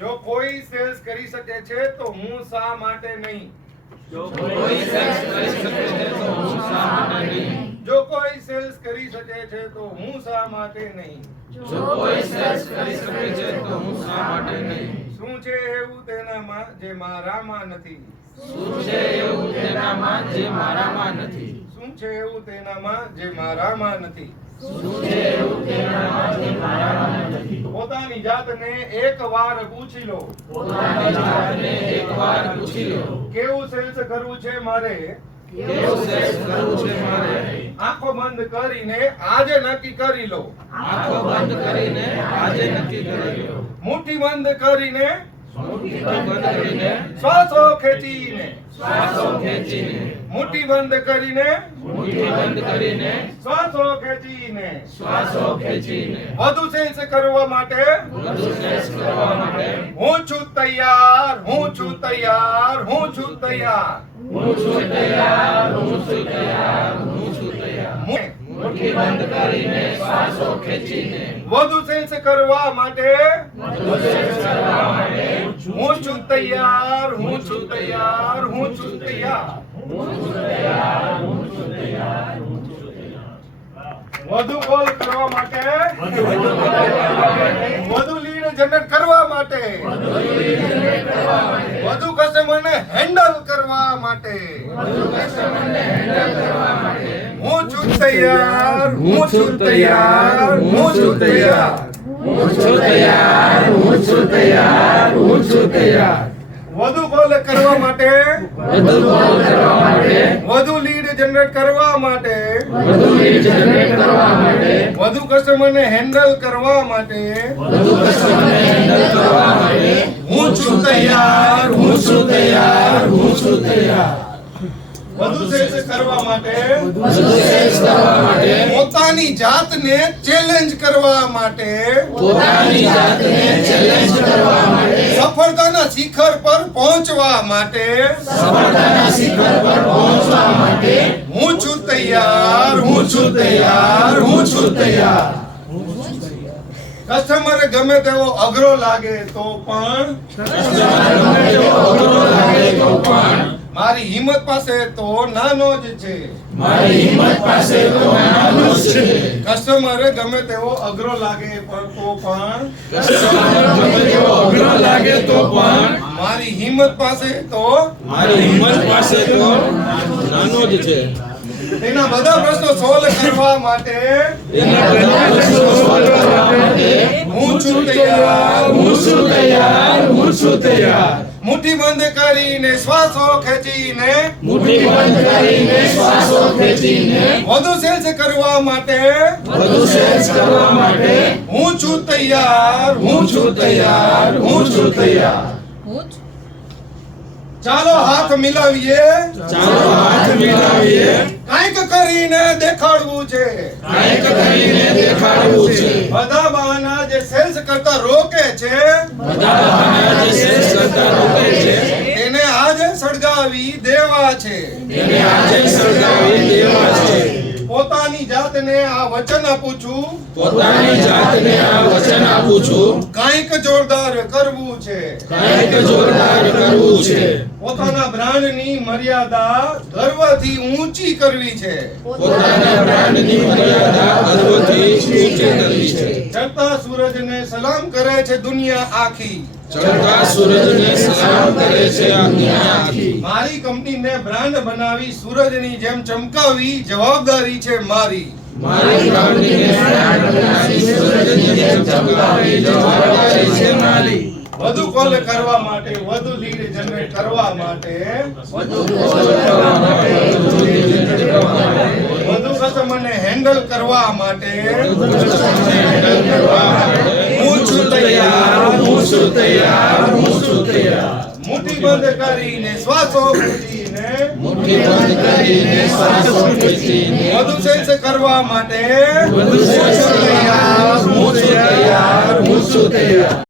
જો કોઈ સેલ્સ કરી શકે છે તો હું શા માટે નહીં? જો કોઈ સેલ્સ કરી શકે છે તો હું શા માટે નહીં? જો કોઈ સેલ્સ કરી શકે છે તો હું શા માટે નહીં? જો કોઈ સેલ્સ કરી શકે છે તો હું શા માટે નહીં? શું છે એવું તેનામાં જે મારામાં નથી? શું છે એવું તેનામાં જે મારામાં નથી? શું છે એવું તેનામાં જે મારામાં નથી? શું છે એવું તેનામાં જે મારામાં નથી? પોતાની જાતને એકવાર પૂછી લો, પોતાની જાતને એકવાર પૂછી લો, કેવું સેલ્સ કરવું છે મારે? કેવું સેલ્સ કરવું છે મારે? આંખો બંધ કરીને આજે નક્કી કરી લો, આંખો બંધ કરીને આજે નક્કી કરી લો, મુઠ્ઠી બંધ કરીને મુઠ્ઠી બંધ કરીને શ્વાસો ખેંચીને, શ્વાસો ખેંચીને, મુઠ્ઠી બંધ કરીને મુઠ્ઠી બંધ કરીને શ્વાસો ખેંચીને શ્વાસો ખેંચીને વધુ સેલ્સ કરવા માટે વધુ સેલ્સ કરવા માટે હું છું તૈયાર, હું છું તૈયાર, હું છું તૈયાર. હું છું તૈયાર, હું છું તૈયાર, હું છું તૈયાર. મુઠ્ઠી બંધ કરીને શ્વાસો ખેંચીને વધુ સેલ્સ કરવા માટે વધુ સેલ્સ કરવા માટે હું છું તૈયાર, હું છું તૈયાર, હું છું તૈયાર. હું છું તૈયાર, હું છું તૈયાર, હું છું તૈયાર. વધુ કોલ કરવા માટે, વધુ લીડ જનરેટ કરવા માટે, વધુ કસ્ટમરને હેન્ડલ કરવા માટે હું છું તૈયાર, હું છું તૈયાર, હું છું તૈયાર. હું છું તૈયાર, હું છું તૈયાર, હું છું તૈયાર. વધુ કોલ કરવા માટે, વધુ કોલ કરવા માટે, વધુ લીડ જનરેટ કરવા માટે, વધુ લીડ જનરેટ કરવા માટે, વધુ કસ્ટમરને હેન્ડલ કરવા માટે વધુ કસ્ટમરને હેન્ડલ કરવા માટે હું છું તૈયાર, હું છું તૈયાર, હું છું તૈયાર. વધુ સેલ્સ કરવા માટે, વધુ સેલ્સ કરવા માટે, પોતાની જાતને ચેલેન્જ કરવા માટે, પોતાની જાતને ચેલેન્જ કરવા માટે, સફળતાના શિખર પર પહોંચવા માટે સફળતાના શિખર પર પહોંચવા માટે હું છું તૈયાર, હું છું તૈયાર, હું છું તૈયાર. કસ્ટમર ગમે તેવો અઘરો લાગે તો પણ મારી હિંમત પાસે તો નાનો જ છે. મારી હિંમત પાસે તો નાનો જ છે. કસ્ટમર ગમે તેવો અઘરો લાગે પણ તો પણ કસ્ટમર ગમે તેવો અઘરો લાગે તો પણ મારી હિંમત પાસે તો મારી હિંમત પાસે તો નાનો જ છે. તેના બધા પ્રશ્નો સોલ્વ કરવા માટે તેના બધા પ્રશ્નો સોલ્વ કરવા માટે હું છું તૈયાર, હું છું તૈયાર, હું છું તૈયાર. મુઠ્ઠી બંધ કરીને શ્વાસો ખેંચીને મુઠ્ઠી બંધ કરીને શ્વાસો ખેંચીને વધુ સેલ્સ કરવા માટે વધુ સેલ્સ કરવા માટે હું છું તૈયાર, હું છું તૈયાર, હું છું તૈયાર. ચાલો હાથ મિલાવીએ, ચાલો હાથ મિલાવીએ, કાંઈક કરીને દેખાડવું છે. કાંઈક કરીને દેખાડવું છે. બધા બહાના જે સેલ્સ કરતા રોકે છે બધા બહાના જે સેલ્સ કરતા રોકે છે તેને આજે સળગાવી દેવા છે. તેને આજે સળગાવી દેવા છે. પોતાની જાતને આ વચન આપું છું, પોતાની જાતને આ વચન આપું છું, કાંઈક જોરદાર કરવું છે. કાંઈક જોરદાર કરવું છે. પોતાના બ્રાન્ડની મર્યાદા ગર્વથી ઊંચી કરવી છે. પોતાના બ્રાન્ડની મર્યાદા ગર્વથી ઊંચી કરવી છે. ચડતા સૂરજને સલામ કરે છે દુનિયા આખી. ચડતા સૂરજને સલામ કરે છે આ દુનિયા આખી. મારી કંપનીને બ્રાન્ડ બનાવી સૂરજની જેમ ચમકાવી જવાબદારી છે મારી. મારી કંપનીને બ્રાન્ડ બનાવી સૂરજની જેમ ચમકાવી જવાબદારી છે મારી. વધુ કોલ કરવા માટે, વધુ લીડ જનરેટ કરવા માટે, વધુ કોલ કરવા માટે, વધુ લીડ જનરેટ કરવા માટે, વધુ કસ્ટમરને હેન્ડલ કરવા માટે કસ્ટમરને હેન્ડલ કરવા માટે હું છું તૈયાર, હું છું તૈયાર, હું છું તૈયાર. મુઠ્ઠી બંધ કરીને શ્વાસો ખેંચીને મુઠ્ઠી બંધ કરીને શ્વાસો ખેંચીને વધુ સેલ્સ કરવા માટે વધુ સેલ્સ કરવા માટે હું છું તૈયાર, હું છું તૈયાર.